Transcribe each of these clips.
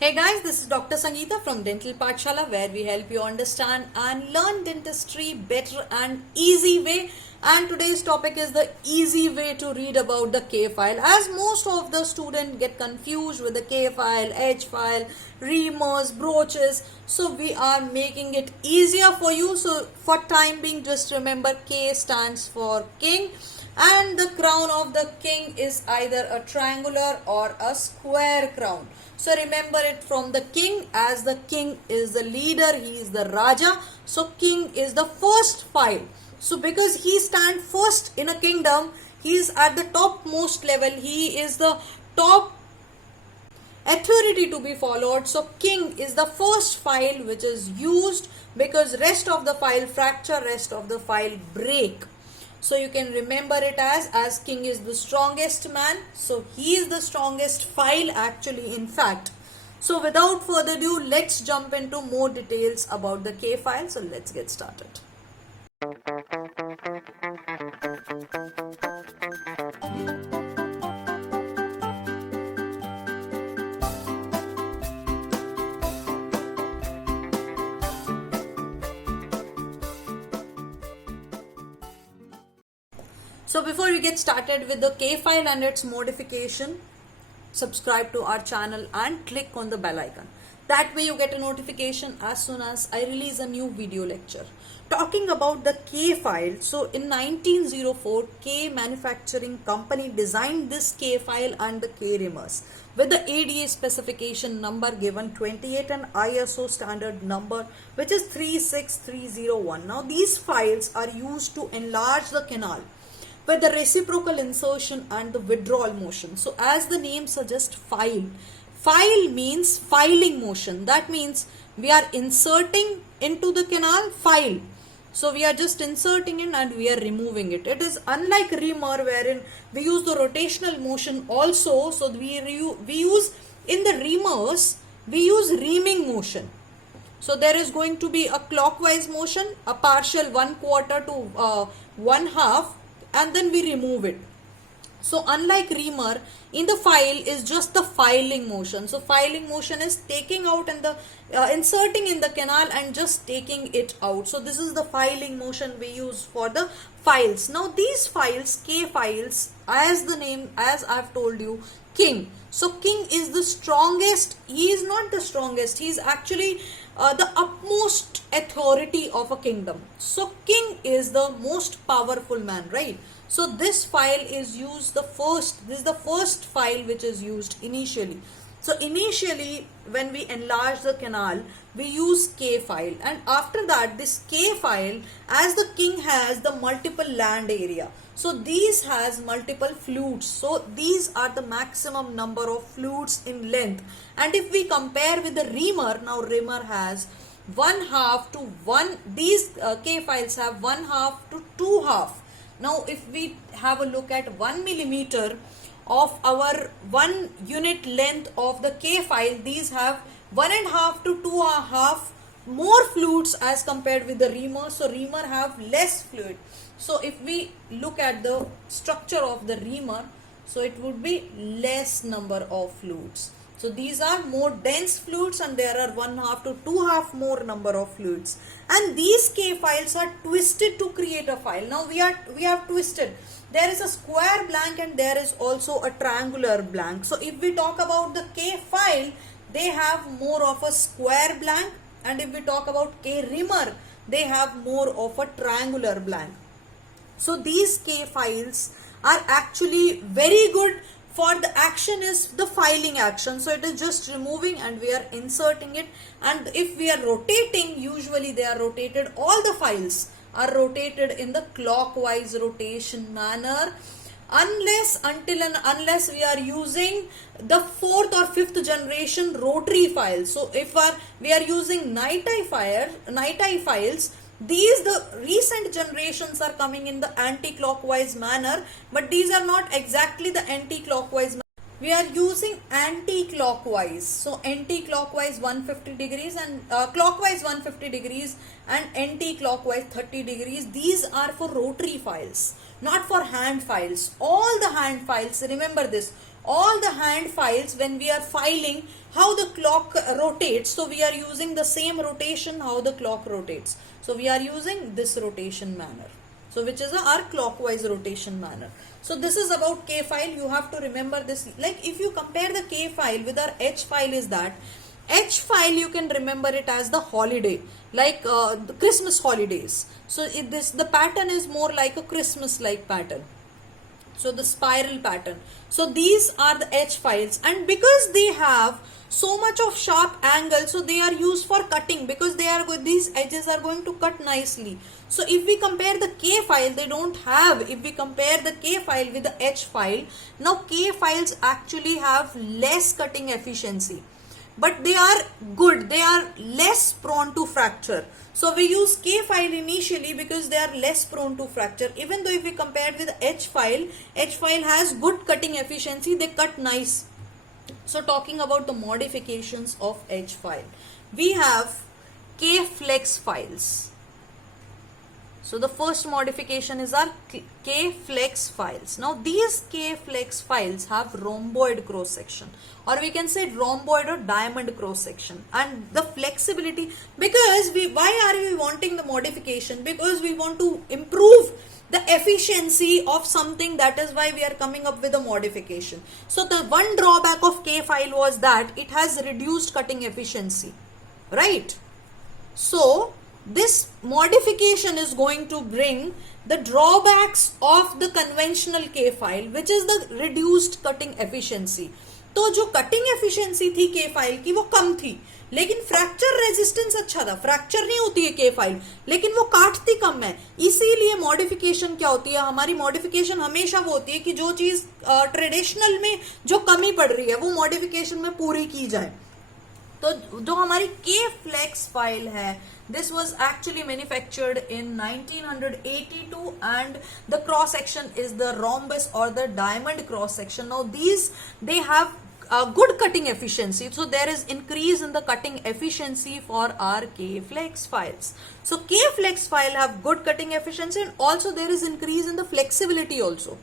Hey guys, this is Dr. Sangeeta from Dental Pathshala, where we help you understand and learn dentistry better and easy way. And today's topic is the easy way to read about the K file, as most of the students get confused with the K file, H file, reamers, broaches. So we are making it easier for you. So for time being, just remember K stands for king, and the crown of the king is either a triangular or a square crown. So remember it from the king, as the king is the leader, he is the Raja. So king is the first file. So because he stands first in a kingdom, he is at the topmost level, he is the top authority to be followed. So king is the first file which is used, because rest of the file fracture, rest of the file break. So you can remember it as king is the strongest man. So he is the strongest file actually, in fact. So without further ado, let's jump into more details about the K file. So let's get started. So before we get started with the K file and its modification, subscribe to our channel and click on the bell icon. That way you get a notification as soon as I release a new video lecture. Talking about the K file, so in 1904, K Manufacturing Company designed this K file and the K reamers with the ADA specification number given 28 and ISO standard number, which is 36301. Now these files are used to enlarge the canal with the reciprocal insertion and the withdrawal motion. So as the name suggests, file means filing motion. That means we are inserting into the canal, file. So we are just inserting in and we are removing it. It is unlike reamer, wherein we use the rotational motion also. So we use in the reamers, we use reaming motion. So there is going to be a clockwise motion, a partial 1/4 to 1/2, and then we remove it. So unlike reamer, in the file is just the filing motion. So filing motion is taking out and the inserting in the canal and just taking it out. So this is the filing motion we use for the files. Now these files, K files, as the name, as I've told you, king. So king is the strongest. He is not the strongest. He is actually the utmost authority of a kingdom. So king is the most powerful man, right? So this file is used this is the first file which is used initially. So initially when we enlarge the canal, we use K file, and after that this K file, as the king has the multiple land area, so these has multiple flutes. So these are the maximum number of flutes in length. And if we compare with the reamer, now reamer has 1/2 to 1, these K files have 1/2 to 2/2. Now if we have a look at 1 millimeter of our 1 unit length of the K file, these have 1/2 to 2/2 more flutes as compared with the reamer. So reamer have less fluid. So if we look at the structure of the reamer, so it would be less number of flutes. So these are more dense fluids, and there are 1/2 to 2/2 more number of fluids. And these K files are twisted to create a file. Now we have twisted. There is a square blank and there is also a triangular blank. So if we talk about the K file, they have more of a square blank, and if we talk about K reamer, they have more of a triangular blank. So these K files are actually very good for the action is the filing action. So it is just removing and we are inserting it. And if we are rotating, usually they are rotated, all the files are rotated in the clockwise rotation manner, unless we are using the 4th or 5th generation rotary files. So if we are using night eye files, these the recent generations are coming in the anti-clockwise manner, but these are not exactly the anti-clockwise. We are using anti-clockwise. So anti-clockwise 150 degrees and clockwise 150 degrees and anti-clockwise 30 degrees. These are for rotary files, not for hand files. All the hand files, remember this, all the hand files, when we are filing how the clock rotates, so we are using the same rotation how the clock rotates. So we are using this rotation manner. So which is our clockwise rotation manner. So this is about K file. You have to remember this. Like if you compare the K file with our H file, is that H file you can remember it as the holiday, like the Christmas holidays. So the pattern is more like a Christmas like pattern. So the spiral pattern. So these are the H files, and because they have so much of sharp angle, so they are used for cutting, because these edges are going to cut nicely. So if we compare the K file, they don't have, if we compare the K file with the H file, now K files actually have less cutting efficiency, but they are good, they are less prone to fracture. So we use K file initially because they are less prone to fracture. Even though if we compare with H file has good cutting efficiency, they cut nice. So talking about the modifications of H file, we have K flex files. So the first modification is our K flex files. Now these K flex files have rhomboid cross section, or we can say rhomboid or diamond cross section, and the flexibility, because why are we wanting the modification? Because we want to improve the efficiency of something. That is why we are coming up with a modification. So the one drawback of K file was that it has reduced cutting efficiency, right? So this modification is going to bring the drawbacks of the conventional K file, which is the reduced cutting efficiency. तो जो cutting efficiency थी के file की वो कम थी, लेकिन fracture resistance अच्छा था. फ्रैक्चर नहीं होती है के फाइल, लेकिन वो काटती कम है. इसीलिए मॉडिफिकेशन क्या होती है, हमारी मॉडिफिकेशन हमेशा वो होती है कि जो चीज ट्रेडिशनल में जो कमी पड़ रही है वो मॉडिफिकेशन में पूरी की जाए. तो जो हमारी के फ्लेक्स फाइल है, this was actually manufactured in 1982, and the cross section is the rhombus or the diamond cross section. Now they have good cutting efficiency, so there is increase in the cutting efficiency for our K flex files. So K flex file have good cutting efficiency, and also there is increase in the flexibility also.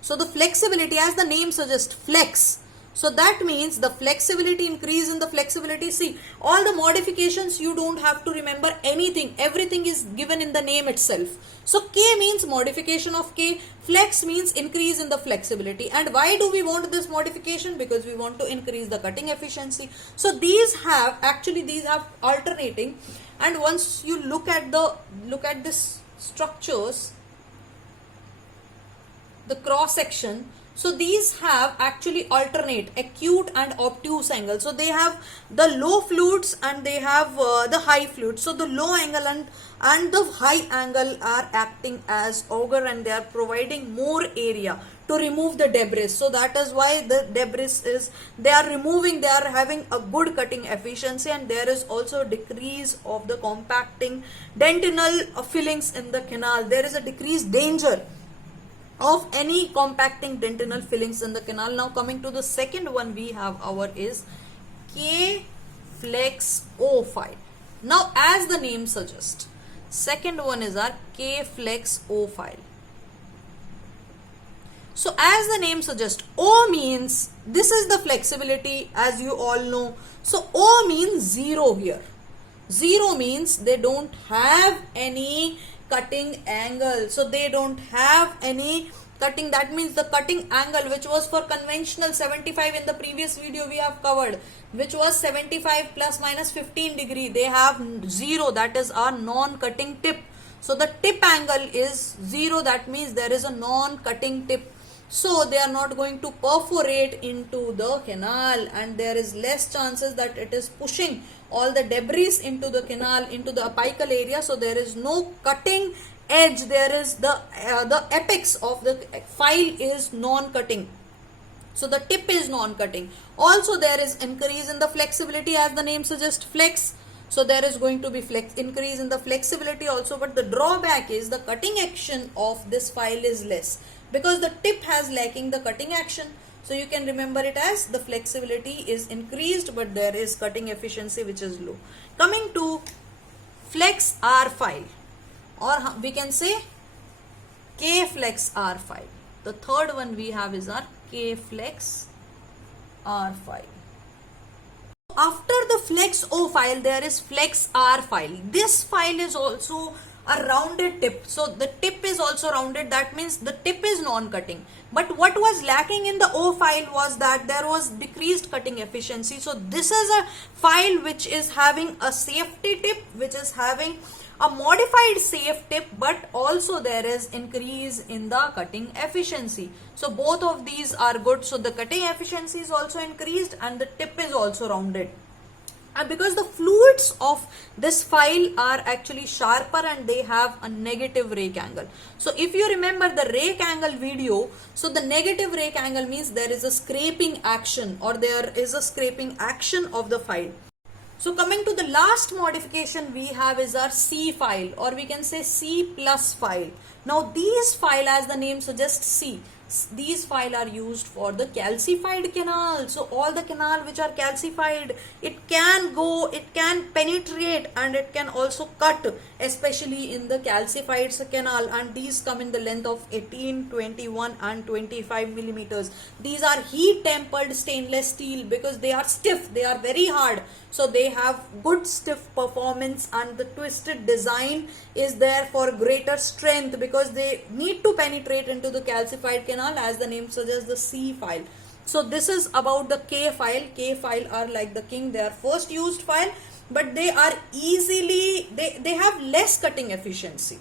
So the flexibility, as the name suggests, flex. So that means the flexibility, increase in the flexibility. See, all the modifications you don't have to remember anything. Everything is given in the name itself. So K means modification of K. Flex means increase in the flexibility. And why do we want this modification? Because we want to increase the cutting efficiency. So these have alternating. And once you look at this structures, the cross section, so these have actually alternate acute and obtuse angle. So they have the low flutes and they have the high flutes. So the low angle and the high angle are acting as auger, and they are providing more area to remove the debris. So that is why the debris they are having a good cutting efficiency, and there is also decrease of the compacting dentinal fillings in the canal. There is a decreased danger of any compacting dentinal fillings in the canal. Now coming to the second one we have is K flex O file. Now as the name suggests, second one is our K flex O file. So as the name suggests, O means this is the flexibility, as you all know. So O means zero here. Zero means they don't have any cutting angle. So they don't have any cutting. That means the cutting angle, which was for conventional 75 in the previous video we have covered, which was 75 plus minus 15 degree, they have zero. That is our non-cutting tip. So the tip angle is zero. That means there is a non-cutting tip. So they are not going to perforate into the canal, and there is less chances that it is pushing all the debris into the canal, into the apical area. So there is no cutting edge. There is the apex of the file is non-cutting. So the tip is non-cutting. Also there is increase in the flexibility, as the name suggests, flex. So there is going to be increase in the flexibility also, but the drawback is the cutting action of this file is less, because the tip has lacking the cutting action. So you can remember it as the flexibility is increased, but there is cutting efficiency which is low. Coming to flex R file, or we can say K flex R file. The third one we have is our K flex R file. After the flex O file, there is flex R file. This file is also a rounded tip. So the tip is also rounded. That means the tip is non-cutting. But what was lacking in the O file was that there was decreased cutting efficiency. So this is a file which is having a safety tip, which is having a modified safe tip, but also there is increase in the cutting efficiency. So both of these are good. So the cutting efficiency is also increased and the tip is also rounded. And because the fluids of this file are actually sharper and they have a negative rake angle. So if you remember the rake angle video, so the negative rake angle means there is a scraping action or there is a scraping action of the file. So coming to the last modification we have is our C file, or we can say C plus file. Now these file, as the name suggests, C, these file are used for the calcified canal. So all the canal which are calcified, it can go, it can penetrate and it can also cut, especially in the calcified canal, and these come in the length of 18, 21 and 25 millimeters. These are heat tempered stainless steel because they are stiff, they are very hard, so they have good stiff performance, and the twisted design is there for greater strength because they need to penetrate into the calcified canal, as the name suggests, the C file. So this is about the K file. K file are like the king, they are first used file, but they are easily, they have less cutting efficiency.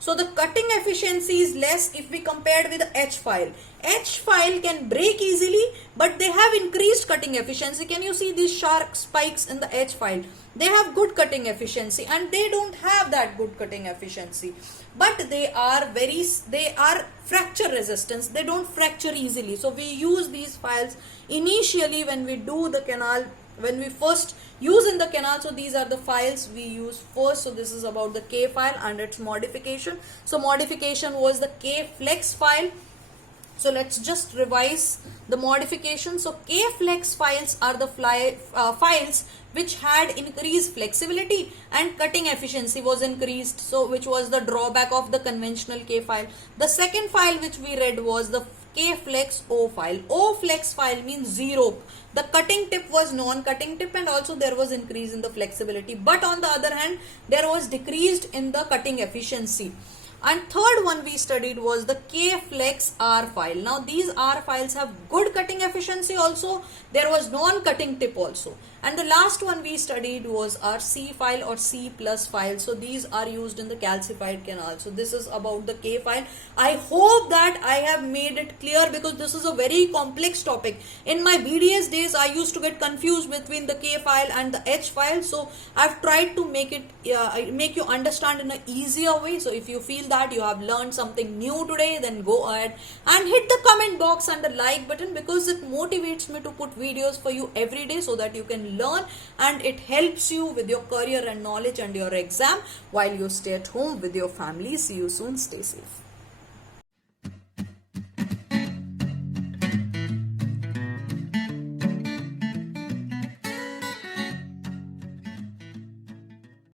So the cutting efficiency is less if we compared with the H file. H file can break easily, but they have increased cutting efficiency. Can you see these sharp spikes in the H file? They have good cutting efficiency, and they don't have that good cutting efficiency. But they are fracture resistance. They don't fracture easily. So we use these files initially when we do the canal, when we first use in the canal. So these are the files we use first. So this is about the K file and its modification. So modification was the K flex file. So let's just revise the modification. So K flex files are the files which had increased flexibility and cutting efficiency was increased, so which was the drawback of the conventional K file. The second file which we read was the K flex O file. O flex file means zero. The cutting tip was non-cutting tip, and also there was increase in the flexibility, but on the other hand there was decreased in the cutting efficiency. And third one we studied was the K flex R file. Now these R files have good cutting efficiency also. There was non-cutting tip also. And the last one we studied was our C file or C plus file. So these are used in the calcified canal. So this is about the K file. I hope that I have made it clear, because this is a very complex topic. In my BDS days, I used to get confused between the K file and the H file. So I've tried to make you understand in an easier way. So if you feel that you have learned something new today, then go ahead and hit the comment box and the like button, because it motivates me to put videos for you every day so that you can learn, and it helps you with your career and knowledge and your exam while you stay at home with your family. See you soon. Stay safe.